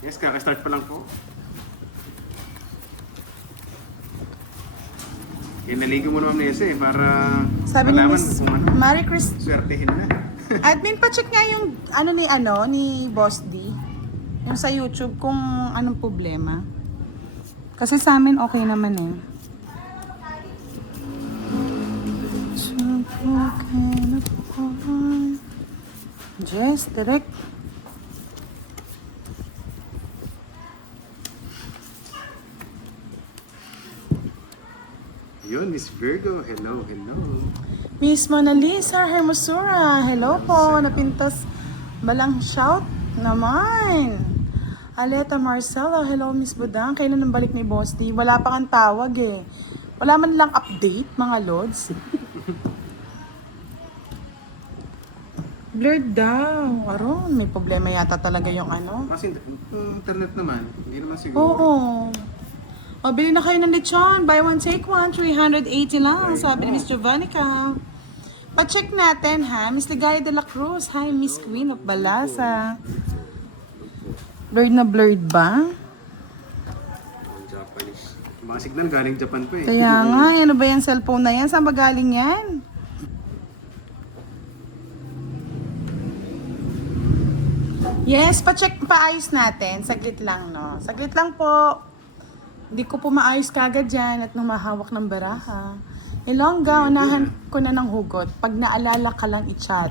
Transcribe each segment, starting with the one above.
Yes, kaka-start pa lang po. Naligo mo naman Nessa para Sabi ni malaman Miss kung ano, Marie Chris, swertihin na. admin, pa-check nga yung ni Boss D. Yung sa YouTube kung anong problema. Kasi sa amin okay naman eh. Just direct. Yun, Miss Virgo. Hello, hello. Miss Mona Lisa Hermosura, hello po. Napintas balang shout naman. Aleta Marcelo, hello Miss Budang. Kailan nang balik ni Boss D? Wala pa kang tawag eh. Wala man lang update, mga lords. Blurred daw. Aron, may problema yata talaga yung ano. Kasi internet naman, hindi naman siguro. Oo. O, bili na kayo ng lechon. Buy one, take one. 380 lang. Sabi ni Miss Jovannica. Pa-check natin ha. Miss Ligaya de la Cruz. Hi, Miss Queen of Balasa. Blurred na blurred ba? Japanese. Mga signal galing Japan pa eh. Kaya nga, ano ba yung cellphone na yan? Saan ba galing yan? Yes, pa-check, paayos natin. Saglit lang, no? Saglit lang po. Hindi ko po maayos kagad dyan at nung mahawak ng baraha. Ilongga, unahan ko na ng hugot. Pag naalala ka lang i-chat.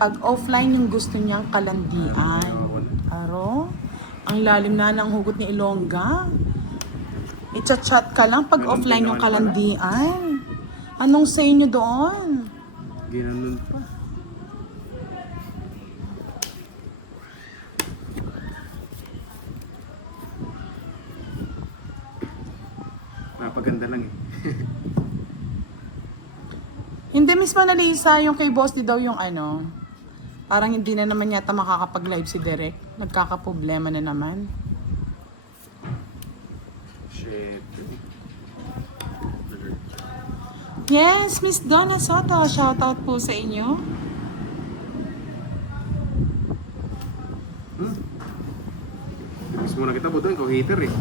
Pag offline yung gusto niyang kalandian. Aro? Ang lalim na ng hugot ni Ilongga. I-chat ka lang pag offline yung kalandian. Anong say nyo doon? Ginanon pa. Napaganda lang eh. Hindi, Miss Mona Lisa, yung kay Boss D daw yung ano. Parang hindi na naman yata makakapag-live si Derek. Nagkakaproblema na naman. Shit. Yes, Miss Donna Soto. Shoutout po sa inyo. Miss muna kita, buto ikaw hater eh.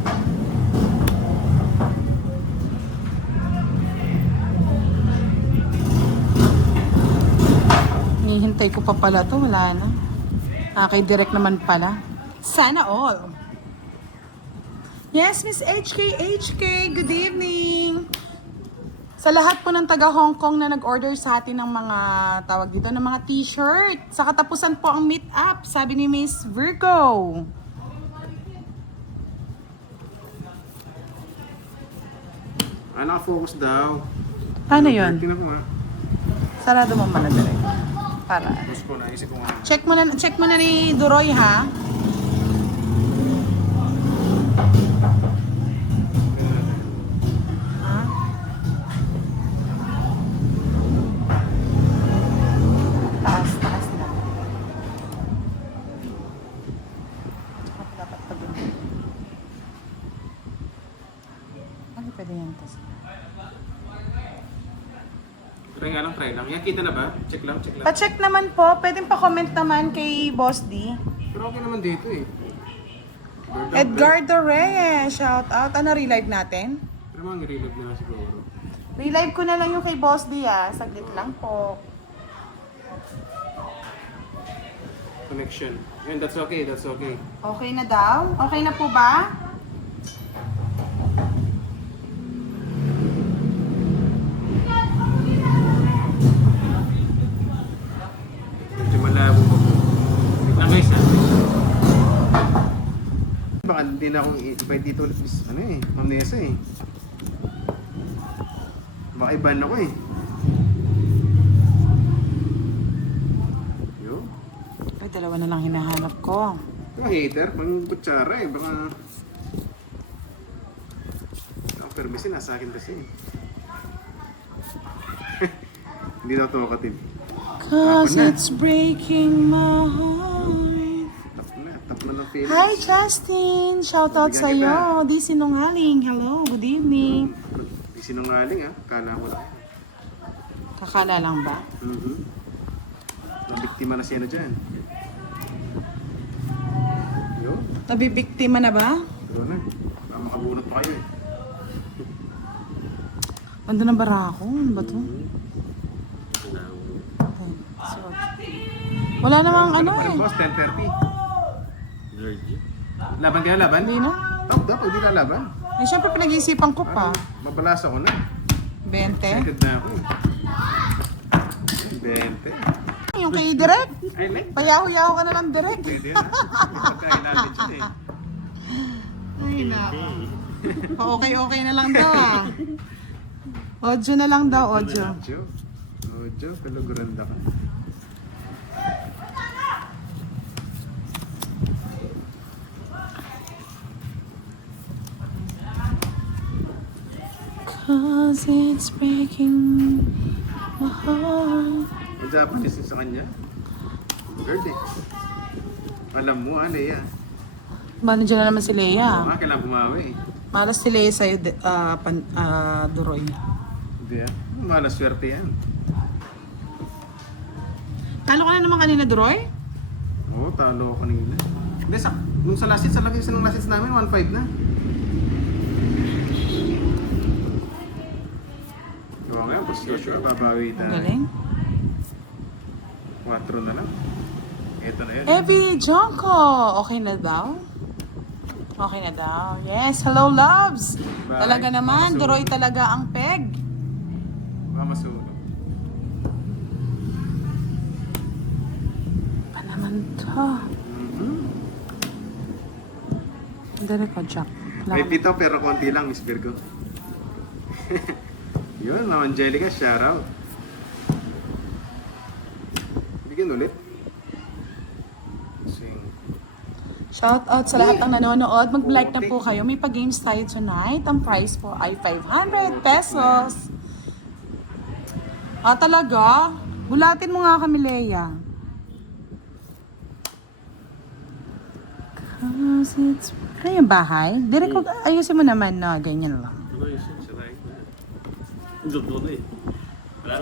Hihintay ko pa pala to. Wala na. Kay Derek naman pala. Sana all. Yes, Miss HK. Good evening. Sa lahat po ng taga Hong Kong na nag-order sa atin ng mga tawag dito, ng mga t-shirt. Sa katapusan po ang meet up, sabi ni Miss Virgo. Naka-focus daw. Paano yun? Tingnan ko nga. Sarado mo muna direct. Para. Tapos ko, naisip ko nga. Check mo na ni Duroy ha. Ha? Taas na. Dapat pag ano pwede yan tas? Try lang. Yan, kita na ba? Check lang. Pa-check naman po. Pwedeng pa-comment naman kay Boss D. Pero okay naman dito eh. Edgardo Reyes, shout out. Ano, relive natin? Pero mga relog na siguro. Relive ko na lang yung kay Boss D ah. Saglit lang po. Connection. Yan, that's okay. Okay na daw? Okay na po ba? Medyo malabo pa po. Wait lang guys ha. Baka hindi na akong i-invite dito ulit. Ano eh, Ma'am Nessa eh. Baka iban ako eh. Yo. Ay, dalawa na lang hinahanap ko. Mga hater, pang kutsara eh. Baka... Ang permission nasa akin kasi eh. Hindi daw talkative. Cause Ako na. it's breaking my heart. Tap na ng feelings. Hi Justin! Shout out Bigyan sa'yo. Di sinungaling. Hello, good evening. Di sinungaling ah. Kala ko lang. Kakala lang ba? Nabiktima na siya na dyan. Yo. Nabibiktima na ba? Pero na. Baka makabunot pa kayo eh. Ganda ng barako. Ano ba to? So, wala namang ano pa rin, eh. boss, 10:30. Laban kaya laban? Hindi na. Dapat hindi lalaban. Eh, syempre pinag-iisipan ko pa. Mabalas ako na. 20. Excited na ako eh. 20. Yung kay Direk. Ay, like. Payaho-yaho ka na ng Direk. Pwede na. Pagkain natin siya eh. Ay, nako. Pa-okay-okay na lang daw ah. Audio na lang daw, audio. Ojo, kaluguranda ka. Cause it's breaking my heart. Ang Japanese sa kanya. Girl eh. Alam mo, Leia. Ba, nandiyan na naman si Leia. Kailangan bumawi eh. Malas si Leia sa'yo, Duroy. Hindi ah. Malas swerte yan. Talo ka na naman kanina, Duroy? Oo, talo ako kanina. Hindi, nung sa last hits, sa laki ng last hits namin, 1-5 na. Oo nga, boss Joshua, babawi Ang tayo. galing. 4 na lang. Ito na yun. Evie Jonko, okay na daw? Okay na daw. Yes, hello loves. Bye. Talaga naman, Masunog. Duroy talaga ang peg. Masunog. Pa naman to. Direk ko, Jack. May pito pero konti lang, Miss Virgo. Yun, Ma'am Angelica, shoutout. Bigyan ulit. Sing. Shout out sa lahat ng nanonood. Mag-like na po kayo. May pa-games tayo tonight. Ang price po ay 500 pesos. Ah, talaga? Bulatin mo nga kami, Leia. Cause it's... Ano yung bahay? Direk ko, ayusin mo naman na ganyan lang.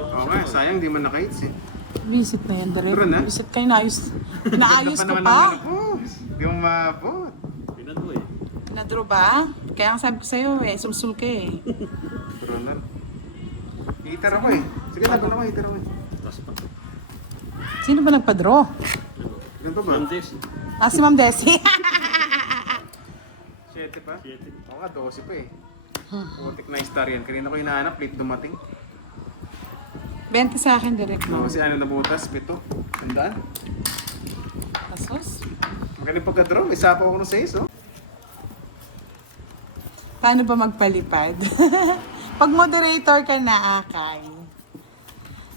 Oo nga, sayang di man naka-hits eh. Visit na yan, Direk. Tara na. Visit kayo, naayos. Naayos ko naman pa. naman ako. Di mo mabot. Pinadro ba? Kaya ang sabi ko sa'yo eh, sumsul ka eh. Pero na. Hitar ako eh. Sige, laban ako, hitar ako eh. Sino ba nagpa-draw? Ganito ba? Ah, si Ma'am Desi. 7 pa? Oo nga, 12 pa eh. Putik na star yan. Kanina ko hinahanap, late dumating. 20 sa akin, direct mo. Kasi ano nabutas, 7. Tandaan. Asos? Magaling pagka-draw, isa pa ako ng 6 oh. Paano ba magpalipad? Pag moderator ka na, Akay.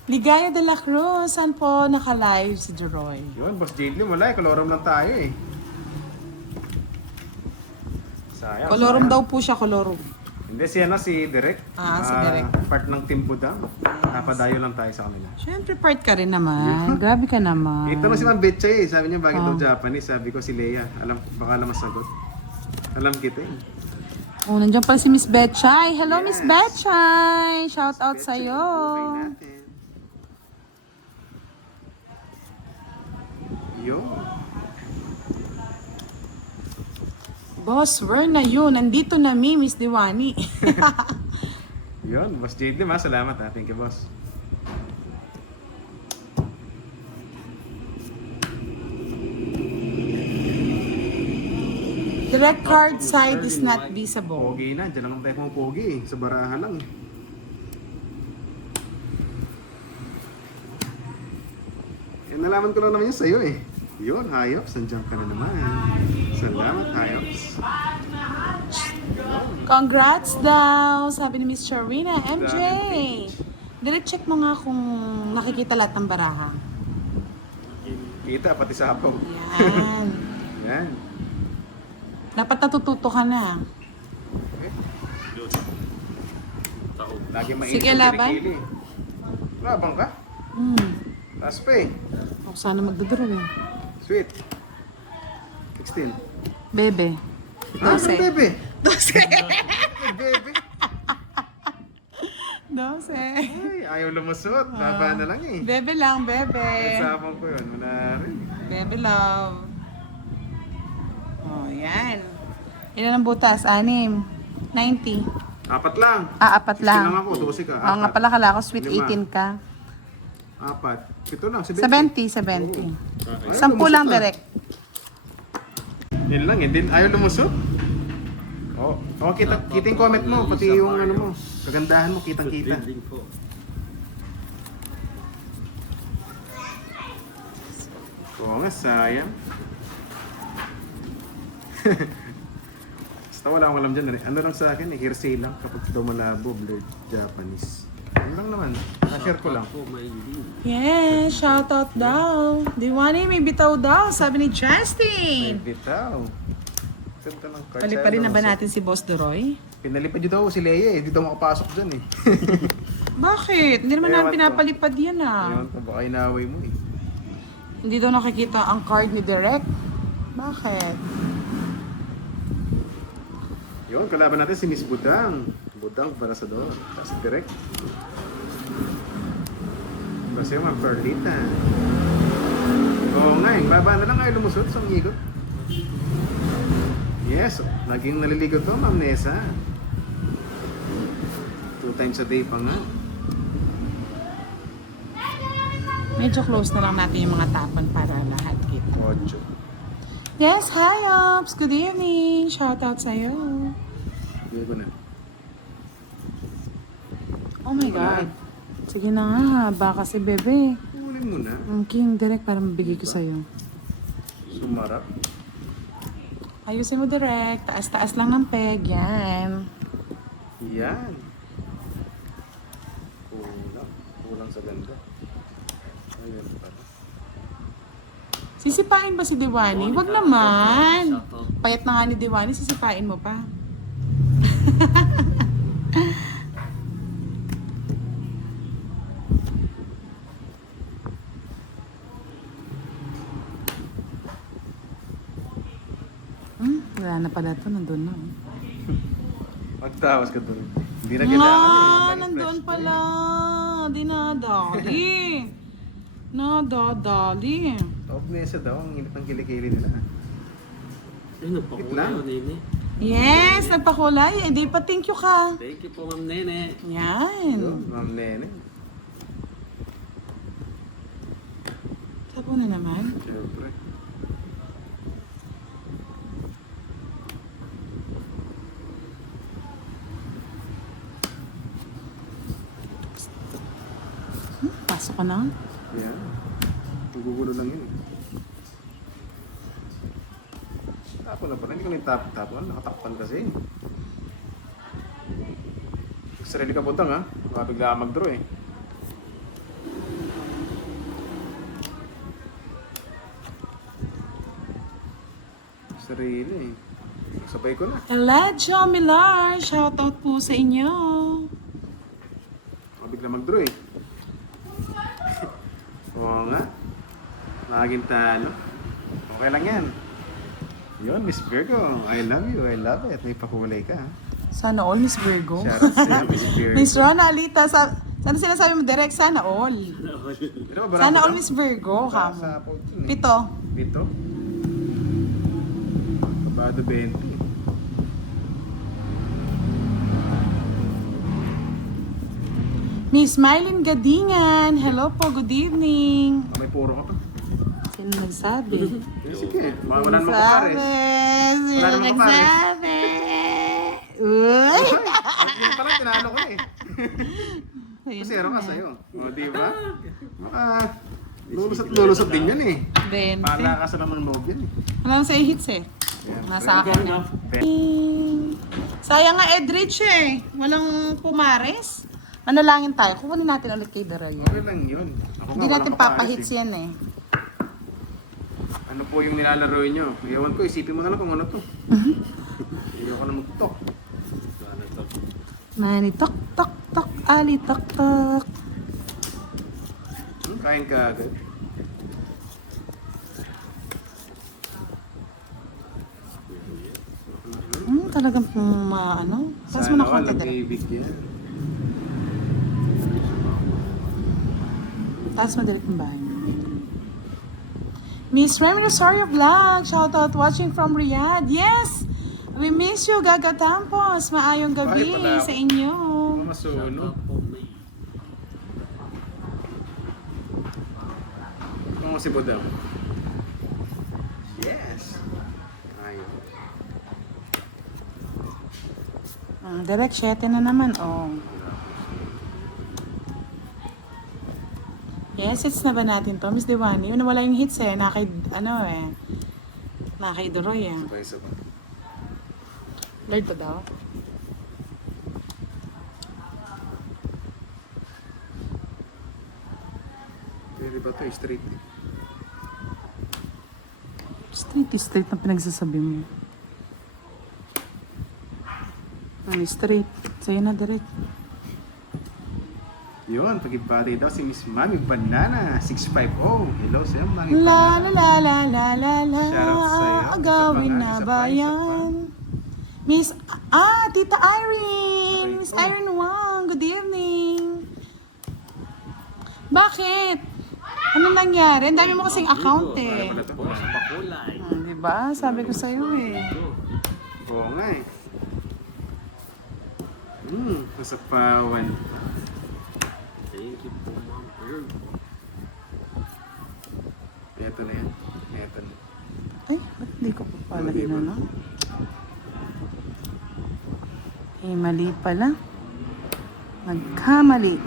Ligaya de la Cruz, saan po naka-live si Jeroy? Yun, Boss Jadley, wala eh. Kolorum lang tayo eh. Sayang. Kolorum sayang. daw po siya, kolorum. Hindi, si Derek. Ah, si Derek. Part ng Team Budang. Napadayo lang tayo sa kanila. Siyempre, part ka rin naman. Grabe ka naman. Ito na si Ma'am Betchay eh. Sabi niya, bakit daw Japanese? Sabi ko si Leia. Alam, baka na masagot. Alam kita eh. Oh, nandiyan pala si Miss Betchay. Hello, Yes. Miss Betchay. Shout out Betchay, sa'yo. buhay natin. Yo. Boss, where na yun? Nandito na mi, Miss Diwani. Yun, Boss Jadley ma. Salamat ha. Thank you, Boss. Direct card side is not visible. Pogi na. Diyan lang tayo kung pogi eh. Sa barahan lang eh. Eh, nalaman ko lang naman yun sa'yo eh. Yun, Hayops. Nandiyan ka na naman. Salamat, Hayops. Congrats daw, sabi ni Miss Sharina, MJ. Direct check mo nga kung nakikita lahat ng baraha. Kita, pati sapaw. Yan. Yan. Dapat natututo ka na. Lagi mainit Sige, ang laban. kilikili. Laban ka? Taas pa eh. Ako sana magdodoro eh. Sweet. 16. Bebe. Ah, 12. bebe. 12. Bebe. 12. Ay, ayaw lumusot. Laban na lang eh. Bebe lang, bebe. Kasama ko yun. Wala rin. Bebe love. Oh, yan. Ilan ang butas? 6. 90. Apat lang. Apat 16 lang. lang ako, 12 ka. Oo nga pala, kala ko sweet 5. 18 ka. Apat. Ito lang, 70. 70. Ayaw 10 lang lumusot, ah. direct. Yun lang, hindi ayaw lumusot. Oh, kita yung comment mo, pati yung ano mo. Kagandahan mo, kitang-kita. Drilling po. Oo nga, sayang. Basta wala akong alam dyan. Ano lang sa akin, hearsay lang kapag daw malabo, blurred Japanese. Ano lang naman, na-share ko lang. Po, may hindi. Yes, shoutout daw. Diwani, may bitaw daw, sabi ni May Justin. bitaw. Ganda ng card. Paliparin na ba Sayang natin si Boss Doroy? Pinalipad nyo daw si Leia eh. Hindi daw makapasok dyan eh. Bakit? Hindi naman Ewan namin ko. pinapalipad yan ah. Ayun, baka inaway mo eh. Hindi daw nakikita ang card ni Direct. Bakit? Yun, kalaban natin si Miss Budang. Budang para sa doon. Tapos direct. Kasi yung mga Perlita. Oo nga eh, baba na lang kayo lumusot sa ikot. Yes, naging naliligo to, Ma'am Nessa. 2 times a day pa nga. Medyo close na lang natin yung mga tapon para lahat kita. 8. Yes, hi Ops! Good evening! Shoutout sa'yo. Hindi ko na. Oh my God. Sige na nga, haba kasi bebe. Huli mo na. Ang king direct para mabigay ko sa'yo. Sumarap. Ayusin mo direct. Taas-taas lang ng peg. Yan. Yan. Kulang. Kulang sa ganda. Ayun pala. Sisipain ba si Diwani? Wag naman. Payat na nga ni Diwani, sisipain mo pa. Wala na pala ito. Nandun na. Magtawas ka doon. Hindi na kailangan eh. Ang Nandun fresh pala. Dinadali. Nadadali. Top Nessa daw. Ang init ng kilikili nila. Ay, nagpakulay lang. ako, Nene. Yes, nagpakulay. Eh, di pa thank you ka. Thank you po, Ma'am Nene. Yan. Yun, Ma'am Nene. Sapo na naman. Siyempre. Pasok ka na. Yan. Nagugulo lang yun. Tapo na pala. Hindi ko na yung tapo. Nakatakpan kasi. Sarili ka putang ha. Baka bigla ka mag-draw eh. Sarili eh. Sabay ko na. Elijah Millar, shoutout po sa inyo. Baka bigla mag-draw eh. Oo nga. Naging talo. Okay lang yan. Yun, Miss Virgo. I love you. I love it. May pakulay ka. Ha? Sana all, Miss Virgo. Shoutout sa'yo, Miss Virgo. Miss Rona Alita, sana sinasabi mo direct, sana all. Ano ba, Sana barako all, daw? Miss Virgo. Sa Kamo. post yun eh. 7. Pito? Kabado 20. Miss Mylene Gadingan, hello po, good evening. Ah, may puro ka pa. Sino nagsabi? Sige, wala naman Nagsabi. kapares. Sino Wala naman nagsabi? Uy! Yun pala, tinalo ko eh. Ayun Kasi ano ka na. sa'yo. O, di ba? Baka lulusot din yan eh. 20. Pala ka sa naman loob yan eh. Alam sa hits eh. Nasa akin na. Sayang nga Edrich eh. Walang pumares. Manalangin tayo. Kukunin natin ulit kay Daray. Okay lang yun. Ako Hindi nga, natin walang kapares papahits eh. yan eh. Ano po yung nilalaro nyo? Ewan ko, isipin mo na lang kung ano to. Ayaw ko na mag-talk. Mani tok tok tok ali tok tok. Kain ka agad. Talagang ano? Tapos mo na konti dali. nagbibigyan. Taas mo direct ng bahay. Miss Remy Rosario Vlog, shoutout watching from Riyadh. Yes! We miss you, Gaga Tampos. Maayong gabi Bakit pala ako? sa inyo. Masunog. Kung si Budam. Yes. Ayun. Direct 7 na naman, oh. Yes, hits na ba natin to, Miss Diwani? Wala yung hits eh. Nakay Doroy eh. Sabay-sabay. Lord to daw. Pwede ba ito? Straight. Straight is straight na pinagsasabi mo. Ano straight? Sa'yo na direct. Yun, pag-ibati daw si Miss Mami Banana 650. Hello sa'yo, Mami La Banana. la la la la la la. Shoutout sa'yo. Agawin Isa pa nga, na isa ba pa, isa yan? Miss, Tita Irene! Miss Irene Wang, good evening! Bakit? Ano nangyari? Ang dami mo kasing account eh. Wala to. Sa pakulay. Diba? Sabi ko sa'yo eh. Oo nga eh. Nasa pawan. Thank you po, ma'am. Eto na yan. Eto na. Ay, ba't di ko pa pala inano? Eh, mali pala. Nagkamali.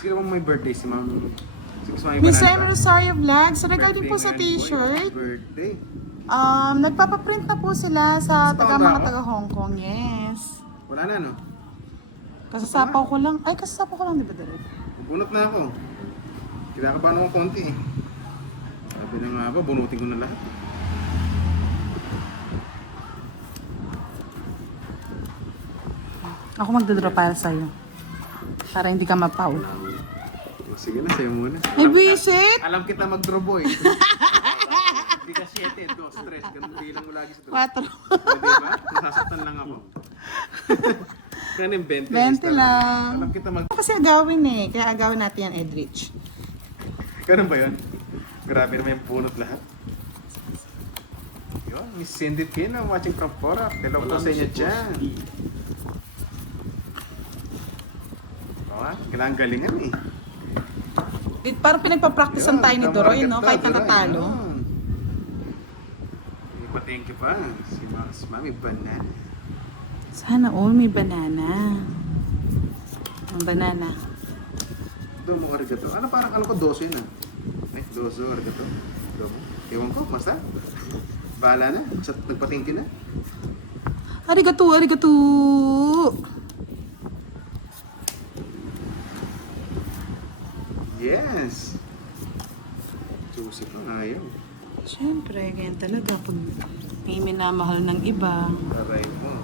Sino bang may birthday si Ma'am? Si Mami Miss Banana Em ba? Rosario Vlog, so regarding po Birthday sa ngayon, boy. t-shirt, Birthday. nagpapaprint na po sila sa Mas paano mga ako? taga Hong Kong, yes. Wala na, no? Kasasapaw ko lang, di ba Derek? Bunot na ako. Kinakabahan ako konti eh. Sabi na nga ba, bunutin ko na lahat. Ako magdodraw para sa'yo. Para hindi ka mapaw. Sige na, sa'yo muna. Ay, visit! Alam kita mag-draw boy. Hindi ka 7, 2, 3. Ganun bilang mo lagi sa draw. 4. Pwede ba? Nasasaktan lang ako. Kaya yung 20. 20 lang. Alam kita mag... Kasi agawin eh, kaya agawin natin yan, Edrich. Ganun ba yun? Grabe naman yung punot lahat. Yun, Miss Cindy Pino watching from Porac. Hello po sa inyo dyan. Kailangan galingan eh. Parang pinagpa-practicean tayo ni Doroy, no? Kahit natatalo. Thank you pa. Si Mami Banana. Sana all may banana. Ang banana. Doon mo arigato. Ano parang ano ko 12 na. Eh, 12 arigato. Doon mo. Ewan ko, basta. Bahala na. Nagpa-thank you na. Arigato, arigato! Yes! Susi ko, ayaw. Siyempre, ganyan talaga. Pag may minamahal ng iba. Aray mo.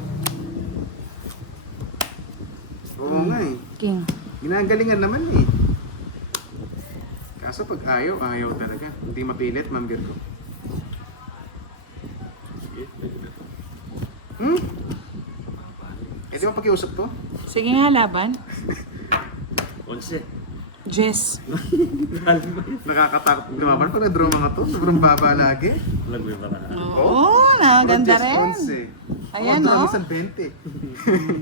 Oo nga eh. King. Ginagalingan naman eh. Kaso pag ayaw, ayaw talaga. Hindi mapilit, Ma'am Virgo. Eh di ba pakiusap to? Sige nga, laban. 11. Jess. Nakakatakot lumaban pag na-draw mga to. Sobrang baba lagi. Alam mo yung para. Oo, ganda Just rin. 11. Ayan, Ako, no? minsan 20.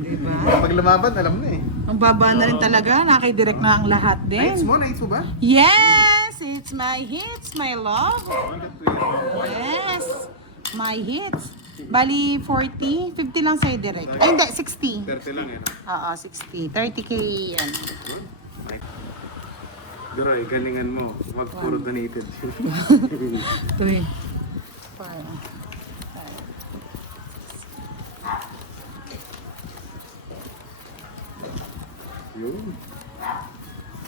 Diba? Pag lumaban, alam na eh. Ang baba na rin talaga. Nakidirect na ang lahat Nights din. mo ba? Yes! It's my hits, my love. Yes! My hits. Bali, 40. 50 lang sa'yo direct. Ay, hindi. 60. 30 lang eh. No? Oo, 60. 30K yan. Duroy, galingan mo. Wag puro donated. 3. 4. Yun.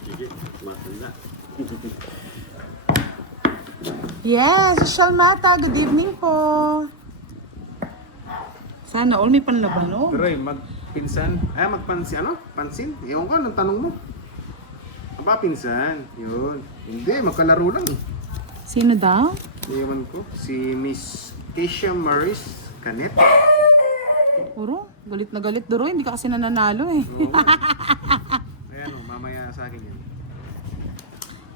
Sige, matanda. Yes, Shalmata, good evening po. Sana all may panlaban, no? Duroy, magpinsan. Magpansin. Ano? Pansin? Ewan ko, anong tanong mo? Aba, pinsan. Yun. Hindi, magkalaro lang. Sino daw? Ewan ko. Si Miss Keisha Maris Canet. Puro, galit na galit Doro, hindi ka kasi nananalo eh. Oo. Ayan o, mamaya sa akin yun.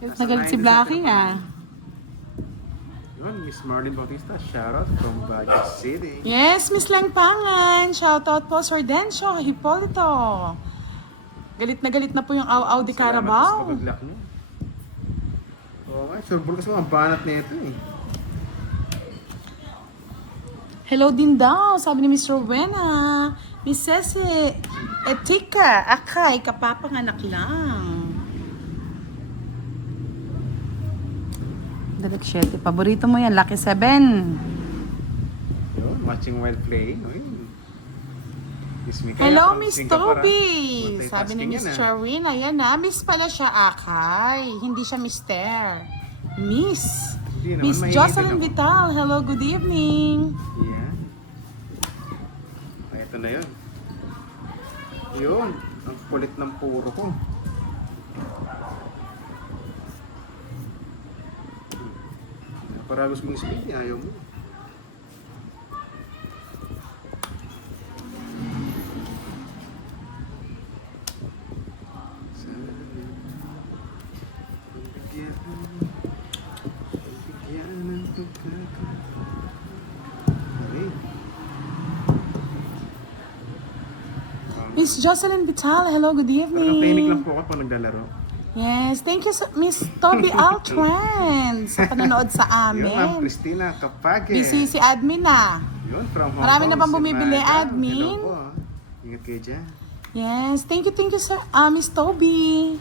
Galit na galit si Blackie ah. Yun, Miss Marlene Bautista, shoutout from Baguio City. Yes, Miss Langpangan. Shoutout po, Sir Dencio Hipolito. Galit na po yung Aw-Aw di Salamat Carabao. sa pag-good luck niyo. Oo nga, sure ball kasi mga banat na ito eh. Hello din daw, sabi ni Miss Rowena. Miss Ceci, etika, akay, kapapanganak lang. Direk 7. Paborito mo yan, Lucky 7. Yun, watching while playing. Ayun. Miss Mika, Hello, from Miss Singapore, Toby. ah. Sabi ni Multitasking Miss yan, ah. Charwin, ayan na. Miss pala siya, akay. Hindi siya Mister. Miss. Hindi naman, Miss mahilig Jocelyn din ako. Vital, hello, good evening. Yeah. Ay, ito na yun. Yun, ang kulit ng puro ko. Paragos mong speed, ayaw mo. Miss Jocelyn Vital, hello, good Parang tahimik lang evening. po ako pag naglalaro. Yes, thank you, Miss Toby Altran, sa panonood sa Yun, Ma'am amin. Christina Kapage. Busy si admin na. Yun, from Hong Marami Kong, na bang si bumibili, Madam. admin? Hello po, ah. Ingat kayo dyan. Yes, thank you, sir. Miss Toby.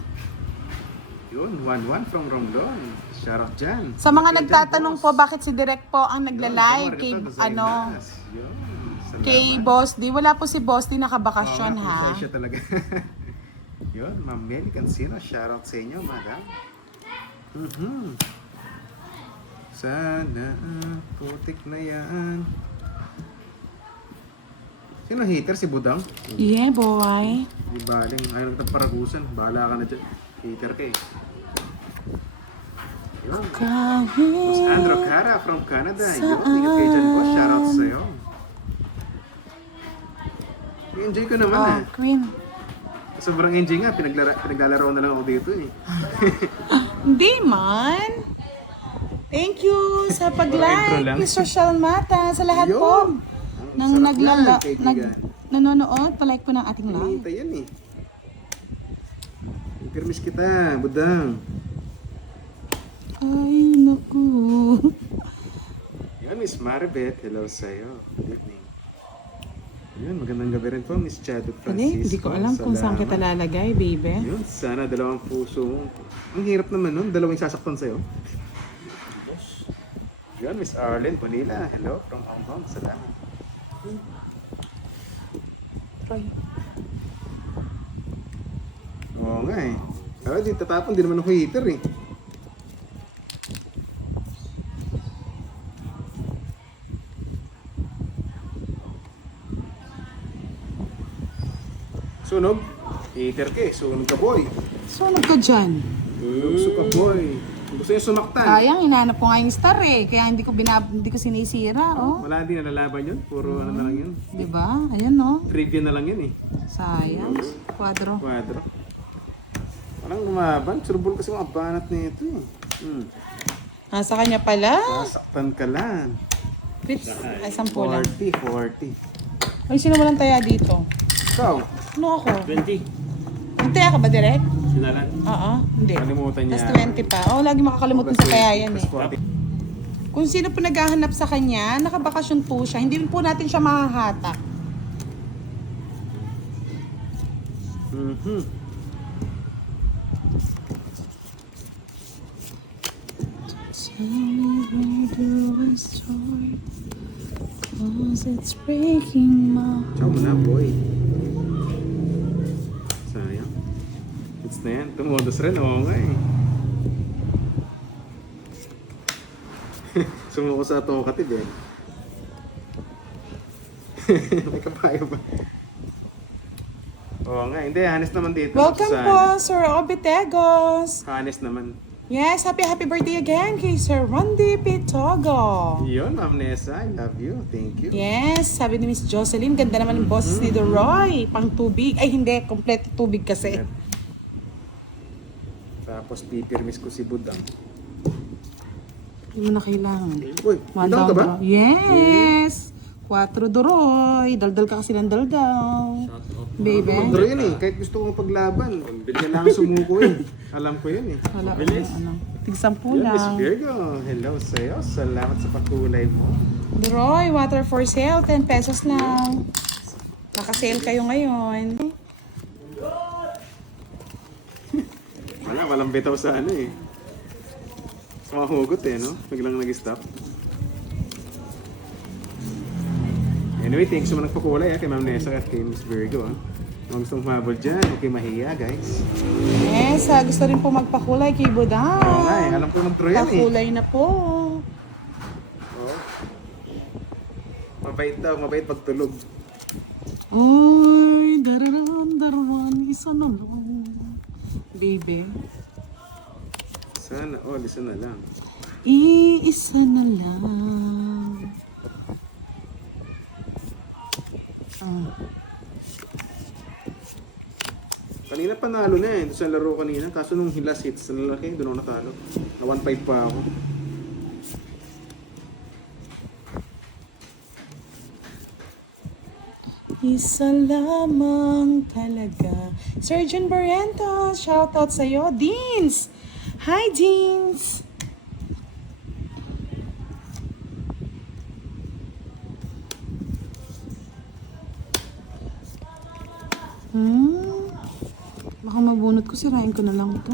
Yun, 1-1 from Romblon. Shoutout dyan. Sa mga Ingat kayo nagtatanong dyan, po, boss. bakit si Direk po ang nagla-live kay, Yun, ano, Yun, salamat. kay Boss D. Wala po si Boss D, nakabakasyon, Oo nga, ha? siya talaga. Yun, Ma'am Melly Cancino, shoutout sa inyo, madam. Sana putik na yan. Sino hater? Si Budang? Yeah, boy. Di baling, ayaw nagtaparagusan. Bahala ka na dyan. Hater ka eh. Yun. Mas Andrew Cara from Canada. Yun, ingat kayo dyan po. Shoutout sa'yo. Enjoy ko naman Oh, Queen. Sobrang enjoy nga. Pinaglalaro na lang ako dito eh. Hindi man. Thank you sa Intro pag-like, lang. Miss Social Mata, sa lahat Yun. po. Ang Nang sarap yan, kaibigan. nanonood, palike po ng ating live. Hinihintay yan eh. Permis kita, Budang. Ay, naku. Yan, Miss Maribeth. Hello sa'yo. Good evening. Yun, magandang gabi rin po, Miss Chadot Francisco. Hindi ko alam kung saan kita Salamat. lalagay, baby. Yun, sana dalawang puso mo. Ang hirap naman nun, dalawang sasaktan sa'yo. Yun, Miss Arlene Bonilla. Hello from Hong Kong. Salamat. Roy. Oo nga eh. Pero di tatapon, di naman ako hater eh. Sunog? Hater ka eh. Sunog ka boy. Sunog ka dyan. Sunog ka boy. Gusto niya sumaktan. Sayang, hinanap ko nga yung star eh. Kaya hindi ko sinisira, oh. Wala din nalalaban yun. Puro ano na lang yun. Di ba? Ayan, no? Trivia na lang yun eh. Sayang. Quadro. Quadro. Parang lumaban. Surbol kasi mga banat na ito eh. Nasa kanya pala. Sasaktan ka lang. Quits. Ay, 10 lang. 40. Ay, sino walang taya dito? Ikaw, Ano ako? 20. Nagtaya ka ba direct? Sinalan. Oo. Hindi. kalimutan niya. Tapos 20 pa. Oh, lagi makakalimutan sa kaya yan eh. Tapos 40. Kung sino po naghahanap sa kanya, nakabakasyon po siya. Hindi po natin siya mahahatak. Tell me where do I start? 'Cause it's breaking my Ciao mo na, boy. Sayang. Hits na yan. Tumudos rin. Oo nga eh. Sumuko sa tokatid eh. May kapayo ba? Oo nga. Hindi, honest naman dito. Welcome Sa- po, Sir Obitegos. Honest naman. Yes, happy birthday again kay Sir Randy Pitogo. Yun, Ma'am Nessa. I love you. Thank you. Yes, sabi ni Miss Jocelyn, ganda naman ng boses ni Roy. Pang tubig. Ay, hindi. Kompleto tubig kasi. Tapos pipirmis ko si Budang. Hindi mo na kailangan. Uy, One down down ka ba? draw. Yes! 4 Doroy. Daldal ka kasi ng daldal. Baby. Mag-draw yun eh. Kahit gusto kong paglaban. Kailangan sumuko eh. Alam ko yun eh. Wala Bilis. ano. Tig-10 Yun, Miss lang. Virgo. Hello sa'yo. Salamat sa pakulay mo. Doroy, water for sale. 10 pesos lang. Naka-sale kayo ngayon. Walang bitaw sa ano eh. Sa mga hugot eh, no? Biglang nag-stop. Anyway, thanks sa mga nagpakulay kay Ma'am Nessa at kay Miss Virgo. Kung gusto mong humabol dyan, huwag kayo mahiya, guys. Yes, gusto rin po magpakulay kay Budang. Oo nga eh, alam ko mag-draw yan eh. Pakulay na po. Oo. Mabait daw, mabait pagtulog. Uy, dararan, isa na lang. Baby. Sana, isa na lang. Iisa na lang. Kanina panalo na eh, doon sa laro kanina. Kaso nung last hits na lalaki, doon ako natalo. Na 1-5 pa ako. Isa lamang talaga. Surgeon Barrientos, shoutout sa'yo. Deans! Hi, Deans! Baka mabunot ko, sirain ko na lang ito.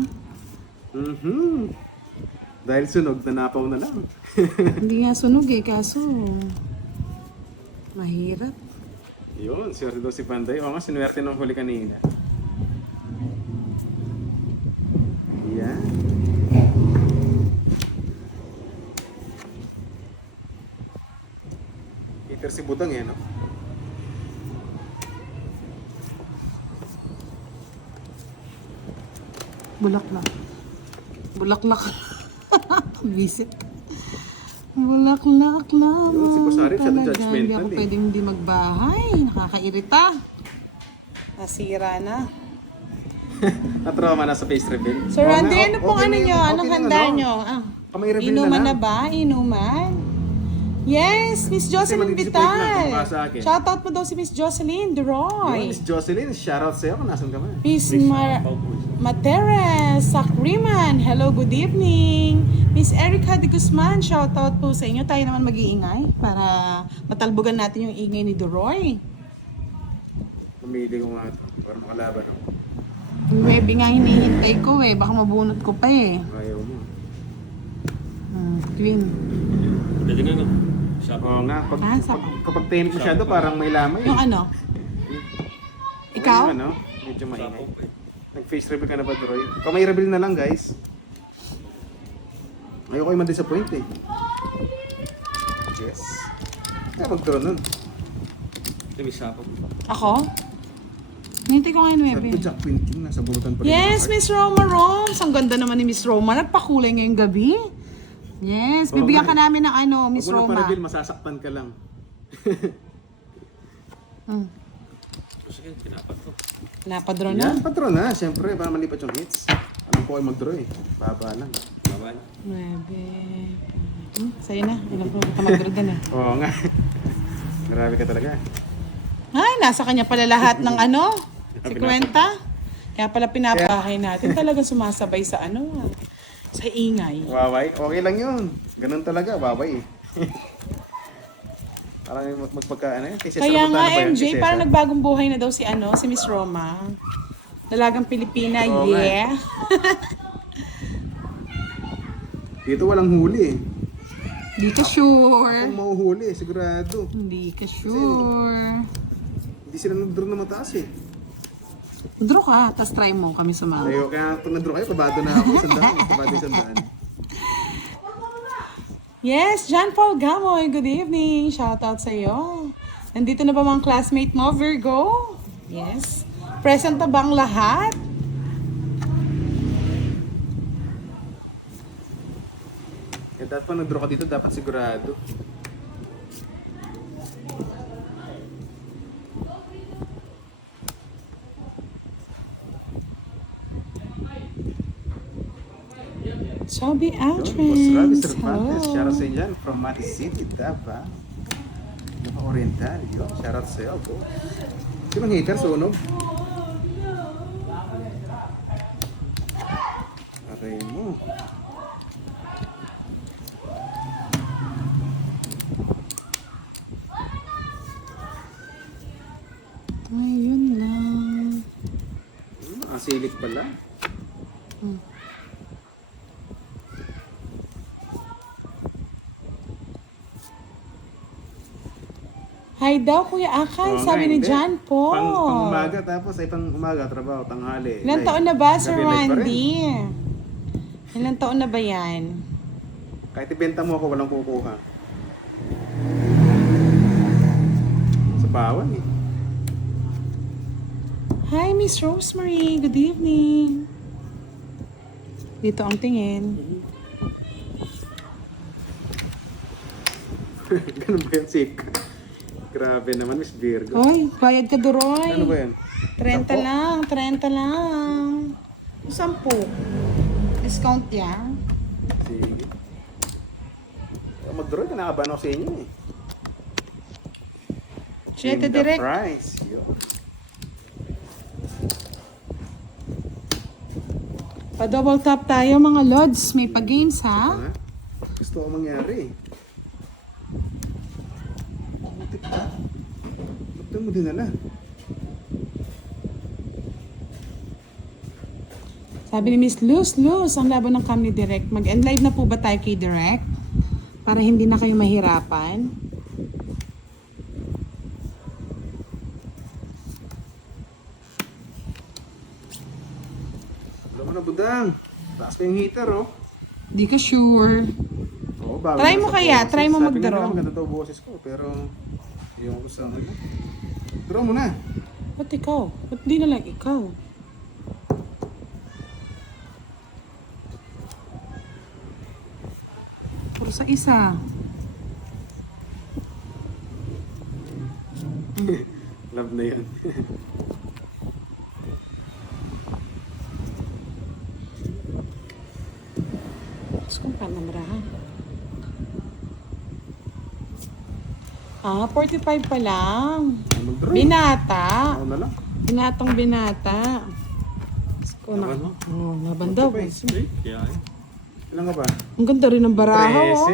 Dahil sunog, nanapaw na lang. Hindi nga sunog eh, kaso mahirap. Yun, swerte daw si Panday. Oo nga, sinuwerte nung huli kanina. Yan. Peter si Budang eh, no? Bulaklak. Bulaklak. Visit. Bulaklak lamang. Yun, si Kusari, siya talaga. judgmental Hindi ako eh. pwedeng hindi magbahay. Nakakairita. Nasira na. Natrauma na sa face reveal. Sir Oo nga, Randy, ano pong okay ano na nyo? yun. Anong Okay na, handa ano? nyo? Kamay reveal Inuman na na lang. ba? Inuman? Yes, Miss Jocelyn madidisappoint lang kung Vital. baka sa akin. Shoutout mo daw si Miss Jocelyn Yun, Duroy. Miss Jocelyn, shoutout sa'yo kung nasan ka man. Miss Materes Sakriman, hello, good evening. Miss Erica de Guzman, shoutout po sa inyo. Tayo naman mag-iingay para matalbogan natin yung ingay ni Duroy. Pumili ko nga ito para makalaban ako. Yung webby nga hinihintay ko eh, baka mabunot ko pa eh. Ayaw mo. Twing. Pwede nga no. Shop. Oo nga, kapag tahimik masyado parang may lamay. Yung ano? Ikaw? Ano, medyo maingay. Nag-face reveal ka na ba, Droy? Kamay reveal na lang, guys. Ayoko kayo ma-disappoint eh. Yes. Kaya mag-draw nun. Ito may shop. Ako? Nintay ko ngayon, Sabi webby. ko, Jack Quintin, nasa bunutan pa rin. Yes, Miss Roma Roms. Ang ganda naman ni Miss Roma. Nagpakulay ngayong gabi. Yes, Oo bibigyan nga ka namin ng ano, Miss Huwag mo na Roma. pa-reveal, masasaktan ka lang. Sige, pinapat ko. Napadraw na. Yan, patron na. Siyempre, para malipat yung hits. Alam ko kayo mag-draw eh. Baba lang. Babaan. 9. Sa'yo na. Ilang po ka mag-draw din eh. Oo nga. Grabe ka talaga. Ay, nasa kanya pala lahat ng ano, si Kwenta. Kaya pala pinapahay natin. Talagang sumasabay sa ano, sa ingay. Waway, okay lang yun. Ganun talaga, waway eh. Parang magpagka, ano yun? Kay Cesar Kaya Montano nga, ba yun? MJ, Kay Cesar? parang nagbagong buhay na daw si ano, si Miss Roma. Dalagang Pilipina, Oo nga yeah. Dito walang huli eh. Hindi ka sure. Kung mahuhuli, sigurado. Hindi ka sure. Hindi sila nag-draw na mataas eh. Draw ka, tapos try mo kami sumama. Ayaw, kaya pag nag-draw kayo, pabado na ako. Sandaan, pabado yung sandaan. Yes, John Paul Gamoy, good evening. Shoutout sa iyo. Nandito na ba mga classmate mo, Virgo? Yes. Present na ba ang lahat? Eh, dapat pag nag-draw ka dito, dapat sigurado. Toby Yun, Boss Ravi Altrins. Cervantes. Hello. Shoutout sa inyo dyan. From Mati City, Davao. Naka Oriental. Yun, shoutout sa iyo, po. Sinong hater? Sunog? Aray mo. Ayun lang. Asilik pala. Hi daw, Kuya Akay. Oo Sabi nga, ni hindi. John po. Pang umaga, tapos ay pang umaga, trabaho, tanghali. Ilan Live. taon na ba, Sir Gabi live pa rin. Randy? Ilan taon na ba yan? Kahit ibenta mo ako, walang kukuha. Sa bawan eh. Hi, Miss Rosemary. Good evening. Dito ang tingin. Ganun ba yan, Sik? Grabe naman, Miss Virgo. Hoy, bayad ka, Duroy. Ano ba yan? 30 lang, 30 lang. 10. Discount yan. Sige. Mag-draw, kinakabahan ako sa inyo eh. Chete In the direct. price. Yun. Pa-double tap tayo mga lods. May pa-games ha. Ano? Gusto ko mangyari eh. Butik ka. Ba't mo dinala? Sabi ni Miss Luz, ang laban ng Kamni Direct. Mag-end live na po ba tayo kay Direct? Para hindi na kayo mahirapan. Alam mo na, budang. Taas pa yung heater oh. Di ka sure. Oo, bago Try na mo sa kaya, boses. try mo Sabi mag-draw. nila, maganda daw boses ko, pero yung ko sa ano. Draw mo na. Ba't ikaw? Ba't di na lang ikaw? Puro sa isa. Love na yan. Diyos kong panamrahan. 45 pa lang. Mag-draw. Binata. Ako na lang. Binatang binata. Diyos ko na. Ano? Oh, laban daw. pa eh. Eh, kaya eh. Ilan ka ba? Ang ganda rin ng baraha, oh.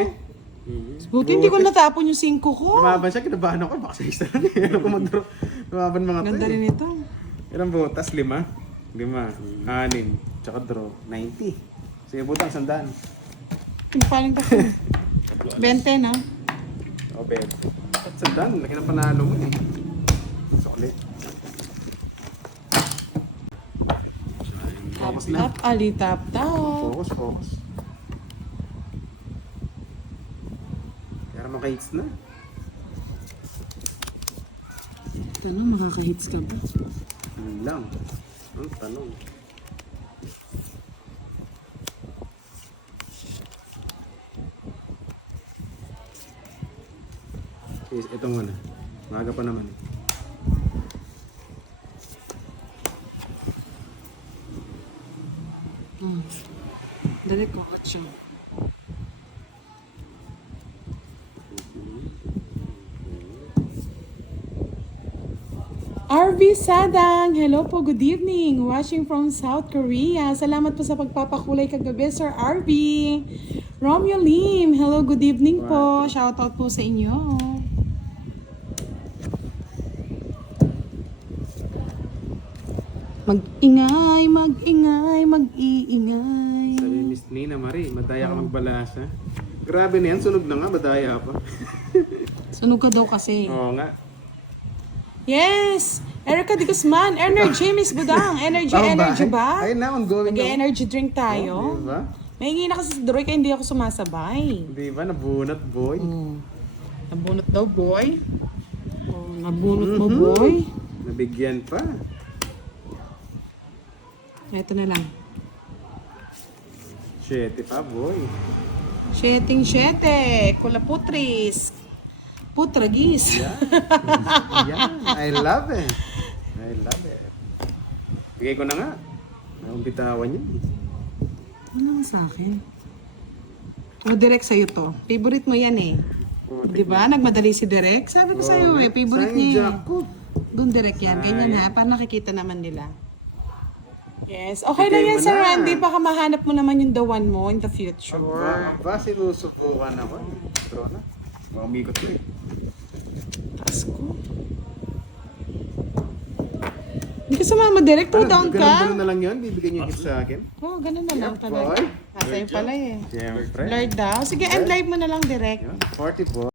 13. Buti hindi ko natapon yung 5 ko. Lumaban siya, kinabahan ako. Baka sa isa lang eh. Ano ko mag-draw? Lumaban mga to Ganda eh. rin ito. Ilang butas? 5? 5. 6. Tsaka draw. 90. Sige, butang, 100. Pimpaling kasi. 20, no? O, bet. At 100. Laki ng panalo mo eh. Sukli. Tap, tap, ali, tap, tap. Focus, focus. Kaya maka-hits na. Tanong, makaka-hits ka ba? Yun lang. Ang tanong. Yes, ito muna. Maaga pa naman. Dali ko, 8. RV Sadang, hello po, good evening. Watching from South Korea. Salamat po sa pagpapakulay kagabi, Sir RV. Romeo Lim, hello, good evening po. Shoutout po sa inyo. Mag-ingay, mag-ingay, mag-iingay. Sabi ni Miss Nina Marie, madaya ka magbalasa. Grabe na yan, sunog na nga, madaya pa. Sunog ka daw kasi. Oo nga. Yes! Erica de Guzman, Energy, Miss Budang. Energy, Tama energy ba? Ayun na, ongoing na. Mag-energy drink tayo. Di ba? Mahingi na kasi si Droy kaya hindi ako sumasabay. Di ba? Nabunot, boy. Nabunot daw, boy. Oh, nabunot mo, boy. Nabigyan pa. Ito na lang. 7 pa, boy. Sheting shete. Kulaputris. Putragis. Yan. I love it. I love it. Bigay ko na nga. Naumbitawan yun. Ano naman sa akin? O, direct sa'yo to. Favorite mo yan eh. Di ba? Nagmadali si Direk. Sabi ko sa'yo eh, favorite Sayang niya jack ko. Doon direct yan. Ganyan ha. Para nakikita naman nila. Yes. Okay lang Bigay yan, mo Sir na. Randy. Baka mahanap mo naman yung the one mo in the future. Ba, sinusubukan ako. Draw na. Umikot ko eh. Taas ko. Hindi ka sumama direct. Two down ka. Ganun na lang yun? Bibigyan niyo hit sa akin? Oo, ganun na lang Yeah, talaga. boy. Nasa iyo pala eh. Siyempre. Lord daw. Sige, end live mo na lang direct. Yun, 40 boy.